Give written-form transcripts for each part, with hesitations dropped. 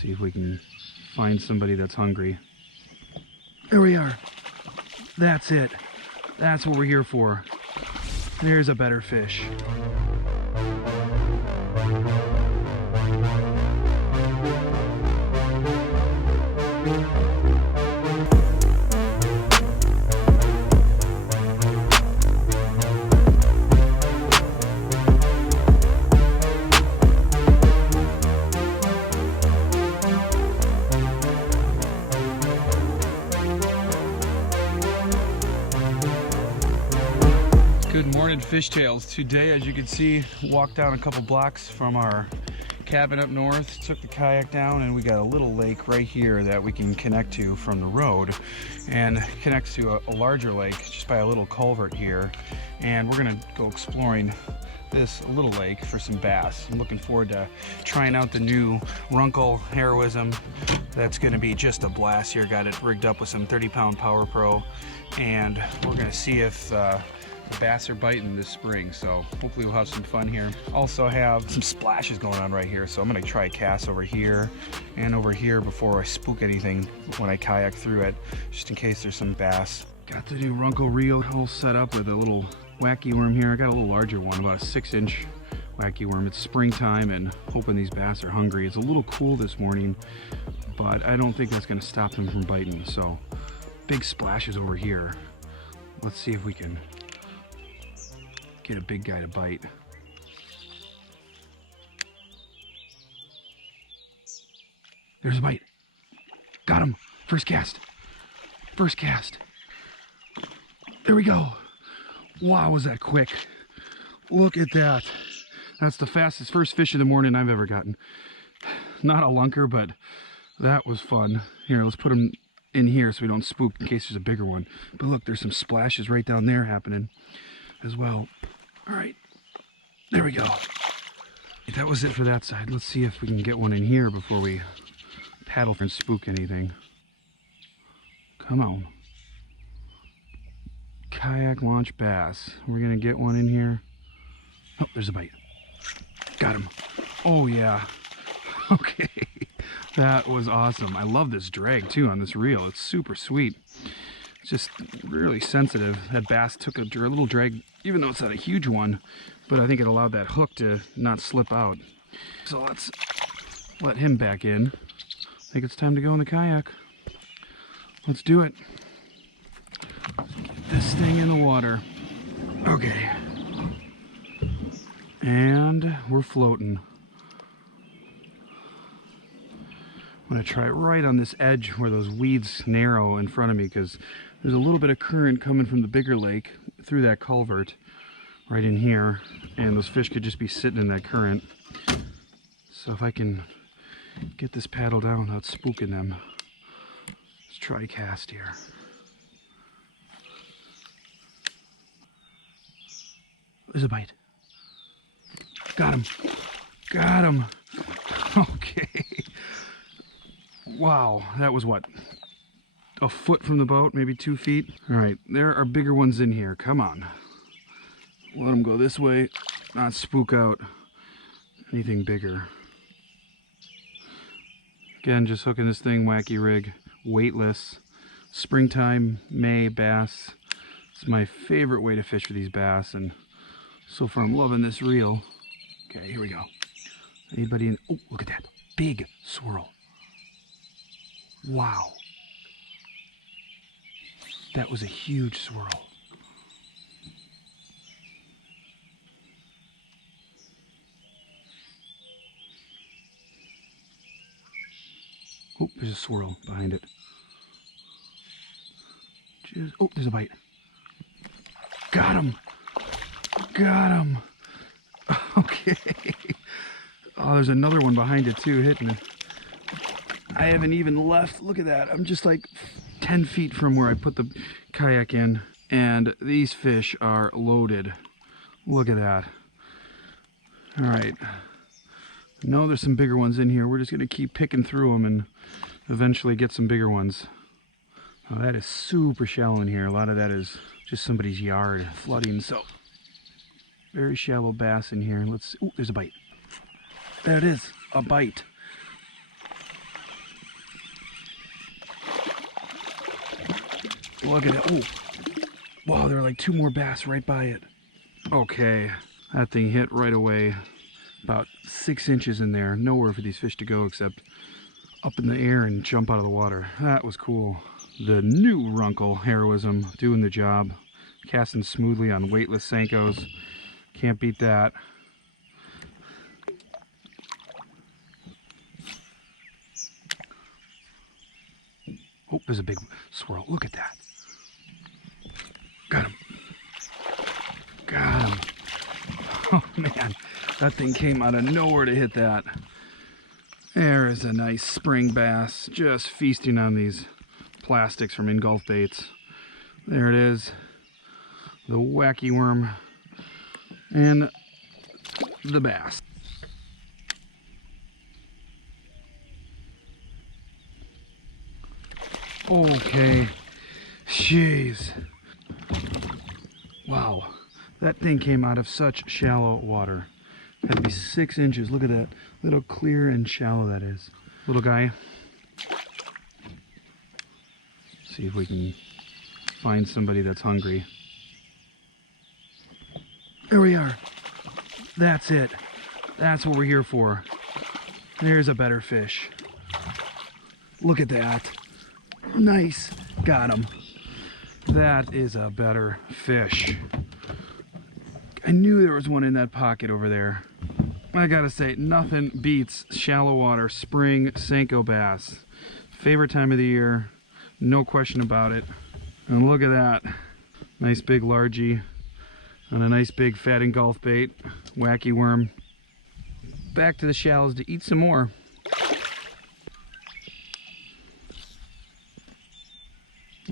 See if we can find somebody that's hungry. There we are. That's it. That's what we're here for. There's a better fish. Good morning, fishtails. Today, as you can see, walked down a couple blocks from our cabin up north, took the kayak down, and we got a little lake right here that we can connect to from the road, and connects to a larger lake just by a little culvert here. And we're gonna go exploring this little lake for some bass. I'm looking forward to trying out the new Runcl Heroism. That's gonna be just a blast here. Got it rigged up with some 30-pound Power Pro, and we're gonna see if the bass are biting this spring, so hopefully we'll have some fun here. Also have some splashes going on right here, so I'm gonna try a cast over here and over here before I spook anything when I kayak through it, just in case there's some bass. Got the new Runcl reel all set up with a little wacky worm here. I got a little larger one, about a 6-inch wacky worm. It's springtime and hoping these bass are hungry. It's a little cool this morning, but I don't think that's gonna stop them from biting, so big splashes over here. Let's see if we can get a big guy to bite. There's a bite. Got him. First cast. First cast. There we go. Wow, was that quick. Look at that. That's the fastest first fish of the morning I've ever gotten. Not a lunker, but that was fun. Here, let's put him in here so we don't spook in case there's a bigger one. But look, there's some splashes right down there happening as well. All right, there we go. That was it for that side. Let's see if we can get one in here before we paddle and spook anything. Come on. Kayak launch bass. We're gonna get one in here. Oh, there's a bite. Got him. Oh yeah. Okay. That was awesome. I love this drag too on this reel. It's super sweet. It's just really sensitive. That bass took a little drag, even though it's not a huge one, but I think it allowed that hook to not slip out. So let's let him back in. I think it's time to go in the kayak. Let's do it. Get this thing in the water. Okay. And we're floating. I'm gonna try right on this edge where those weeds narrow in front of me, because there's a little bit of current coming from the bigger lake through that culvert right in here, and those fish could just be sitting in that current. So if I can get this paddle down without spooking them, let's try cast here. There's a bite. Got him. Got him. Okay. Wow, that was what? A foot from the boat, maybe 2 feet. All right, there are bigger ones in here. Come on. Let them go this way, not spook out anything bigger. Again, just hooking this thing, wacky rig, weightless. Springtime, May bass. It's my favorite way to fish for these bass, and so far I'm loving this reel. Okay, here we go. Anybody in? Oh, look at that. Big swirl. Wow. That was a huge swirl. Oh, there's a swirl behind it. Just, oh, there's a bite. Got him. Got him. Okay. Oh, there's another one behind it too, hitting it. I haven't even left. Look at that. I'm just like 10 feet from where I put the kayak in, and these fish are loaded. Look at that. All right. I know there's some bigger ones in here. We're just going to keep picking through them and eventually get some bigger ones. Oh, that is super shallow in here. A lot of that is just somebody's yard flooding. So very shallow bass in here. Let's. Oh, there's a bite. There it is. A bite. Look at it. Oh, wow, there are like 2 more bass right by it. Okay, that thing hit right away. About 6 inches in there. Nowhere for these fish to go except up in the air and jump out of the water. That was cool. The new Runcl Heroism doing the job. Casting smoothly on weightless Senkos. Can't beat that. Oh, there's a big swirl. Look at that. Got him. Got him. Oh man, that thing came out of nowhere to hit that. There is a nice spring bass just feasting on these plastics from Engulf baits. There it is. The wacky worm and the bass. Okay, jeez. Wow, that thing came out of such shallow water. Had to be 6 inches. Look at that, little clear and shallow that is. Little guy. See if we can find somebody that's hungry. There we are. That's it. That's what we're here for. There's a better fish. Look at that. Nice. Got him. That is a better fish. I knew there was one in that pocket over there. I gotta say, nothing beats shallow water spring Senko bass. Favorite time of the year. No question about it. And look at that. Nice big largie on a nice big fat Engulf bait. Wacky worm. Back to the shallows to eat some more.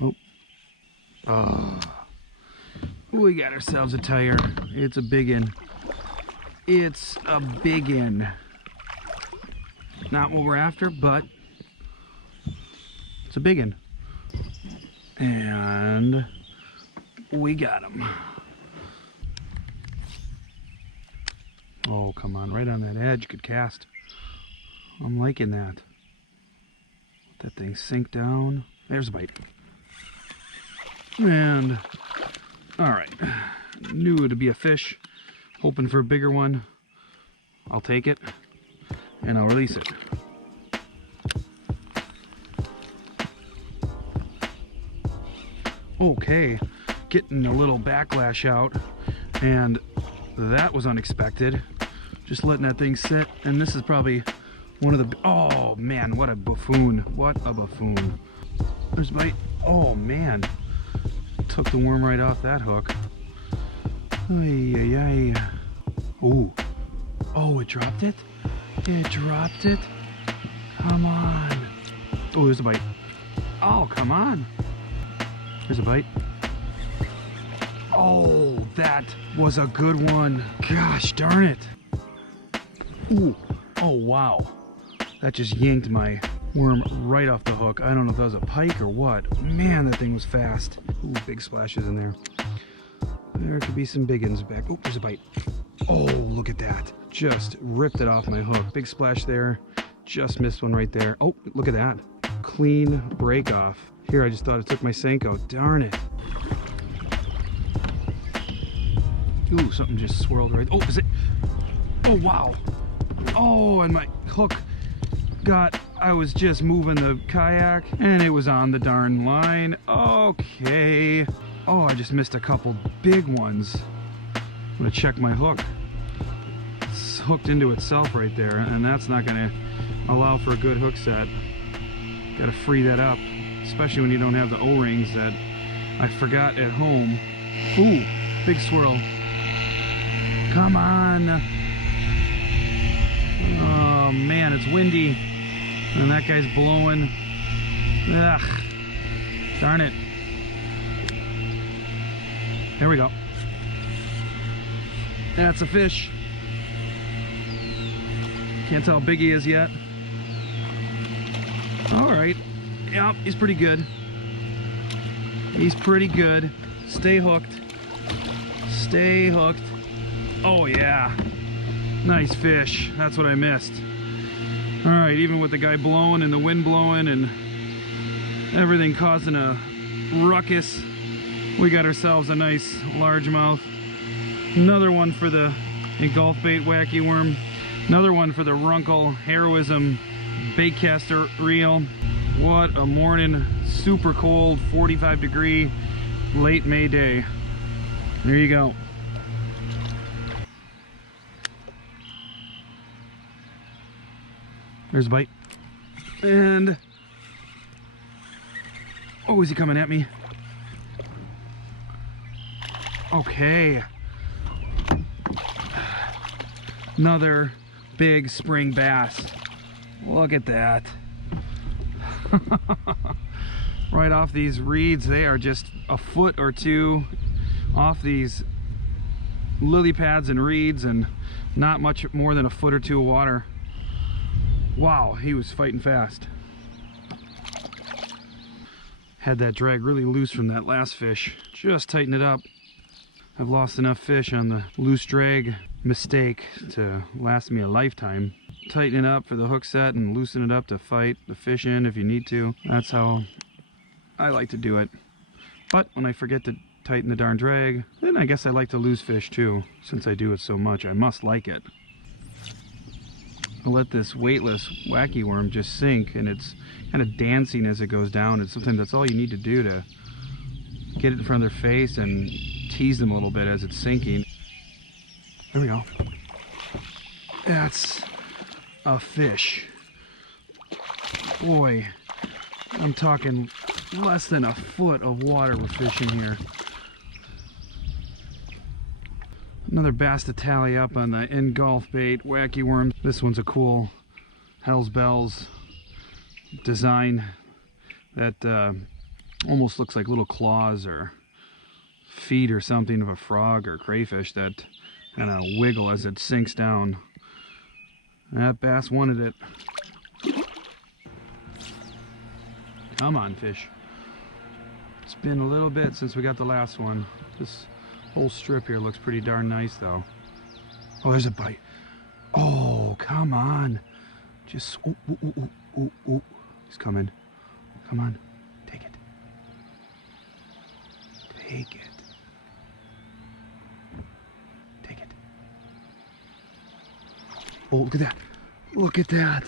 Oh. Oh. We got ourselves a tire. It's a biggin. It's a biggin. Not what we're after, but it's a biggin. And we got him. Oh, come on, right on that edge, good cast. I'm liking that. Let that thing sink down. There's a bite. And, all right, knew it'd be a fish. Hoping for a bigger one. I'll take it, and I'll release it. Okay, getting a little backlash out, and that was unexpected. Just letting that thing sit, and this is probably one of the, oh man, what a buffoon. What a buffoon. There's a bite. Oh man, took the worm right off that hook. Ay, ay, ay. Oh, oh, it dropped it? It dropped it? Come on. Oh, there's a bite. Oh, come on. There's a bite. Oh, that was a good one. Gosh darn it. Ooh, oh wow. That just yanked my worm right off the hook. I don't know if that was a pike or what. Man, that thing was fast. Ooh, big splashes in there. There could be some big ones back. Oh, there's a bite. Oh, look at that. Just ripped it off my hook. Big splash there. Just missed one right there. Oh, look at that. Clean break off. Here, I just thought it took my Senko. Darn it. Ooh, something just swirled right. Oh, is it? Oh, wow. Oh, and my hook got, I was just moving the kayak and it was on the darn line. Okay. Oh, I just missed a couple big ones. I'm gonna check my hook. It's hooked into itself right there, and that's not gonna allow for a good hook set. Gotta free that up, especially when you don't have the O-rings that I forgot at home. Ooh, big swirl. Come on. Oh man, it's windy. And that guy's blowing. Ugh, darn it. There we go. That's a fish. Can't tell how big he is yet. All right. Yep, he's pretty good. He's pretty good. Stay hooked. Stay hooked. Oh yeah. Nice fish. That's what I missed. All right, even with the guy blowing and the wind blowing and everything causing a ruckus. We got ourselves a nice largemouth. Another one for the Engulf bait wacky worm. Another one for the Runcl Heroism Baitcasting Reel. What a morning. Super cold, 45-degree, late May day. There you go. There's a bite. And oh, is he coming at me? Okay. Another big spring bass. Look at that. Right off these reeds, they are just a foot or two off these lily pads and reeds, and not much more than a foot or two of water. Wow, he was fighting fast. Had that drag really loose from that last fish. Just tighten it up. I've lost enough fish on the loose drag mistake to last me a lifetime. Tighten it up for the hook set and loosen it up to fight the fish in if you need to. That's how I like to do it. But when I forget to tighten the darn drag, then I guess I like to lose fish too. Since I do it so much, I must like it. I'll let this weightless wacky worm just sink, and it's kind of dancing as it goes down. And sometimes that's all you need to do to get it in front of their face and tease them a little bit as it's sinking. There we go. That's a fish. Boy, I'm talking less than a foot of water we're fishing here. Another bass to tally up on the Engulf bait wacky worm. This one's a cool Hell's Bells design that almost looks like little claws or feet or something of a frog or crayfish that kind of wiggle as it sinks down. That bass wanted it. Come on, fish. It's been a little bit since we got the last one. This whole strip here looks pretty darn nice though. Oh, there's a bite. Oh, come on. Just, ooh, ooh, ooh, ooh, ooh, ooh. He's coming. Come on, take it. Take it. Take it. Oh, look at that. Look at that.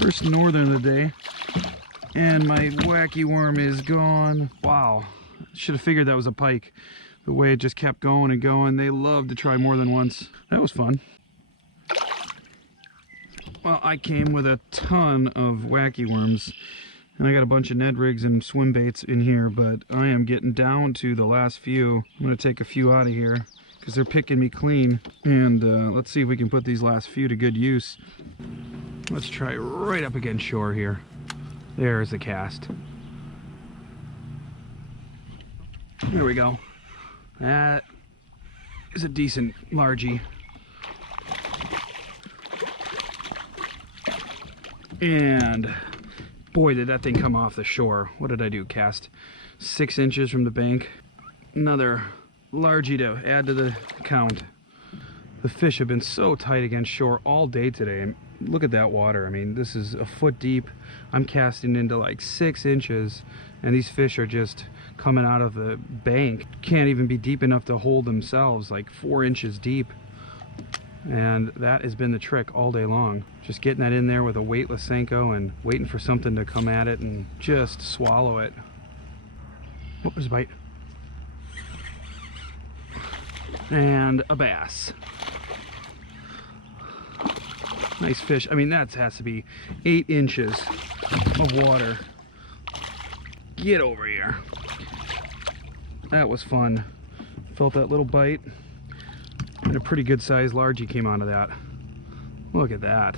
First northern of the day. And my wacky worm is gone. Wow. Should have figured that was a pike. The way it just kept going and going. They love to try more than once. That was fun. Well, I came with a ton of wacky worms, and I got a bunch of Ned rigs and swim baits in here, but I am getting down to the last few. I'm going to take a few out of here because they're picking me clean, and let's see if we can put these last few to good use. Let's try right up against shore here. There's the cast. There we go. That is a decent largie. And boy, did that thing come off the shore. What did I do? Cast 6 inches from the bank. Another largie to add to the count. The fish have been so tight against shore all day today. And look at that water. I mean, this is a foot deep. I'm casting into like 6 inches, and these fish are just coming out of the bank. Can't even be deep enough to hold themselves, like 4 inches deep. And that has been the trick all day long. Just getting that in there with a weightless Senko and waiting for something to come at it and just swallow it. Oh, there's a bite. And a bass. Nice fish. I mean, that has to be 8 inches of water. Get over here. That was fun. Felt that little bite. And a pretty good sized largie came out of that. Look at that.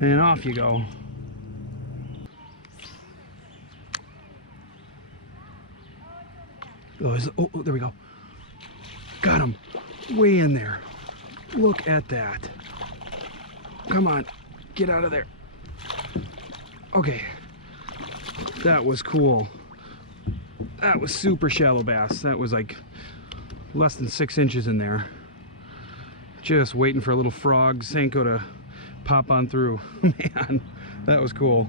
And off you go. Oh, there we go. Got him. Way in there. Look at that. Come on. Get out of there. Okay. That was cool. That was super shallow bass. That was like less than 6 inches in there. Just waiting for a little frog Senko to pop on through. Man, that was cool.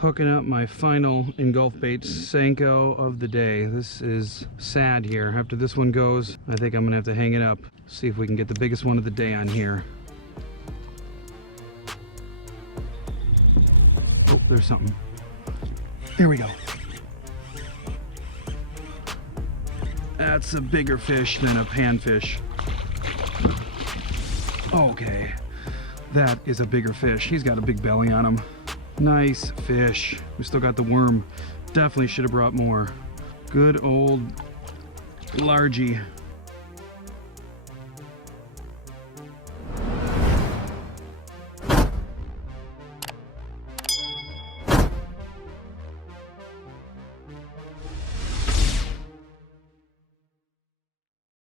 hooking up my final Engulf bait Senko of the day. This is sad here. After this one goes, I think I'm gonna have to hang it up. See if we can get the biggest one of the day on here. Oh, there's something. There we go. That's a bigger fish than a panfish. Okay, that is a bigger fish. He's got a big belly on him. Nice fish. We still got the worm. Definitely should have brought more. Good old largie.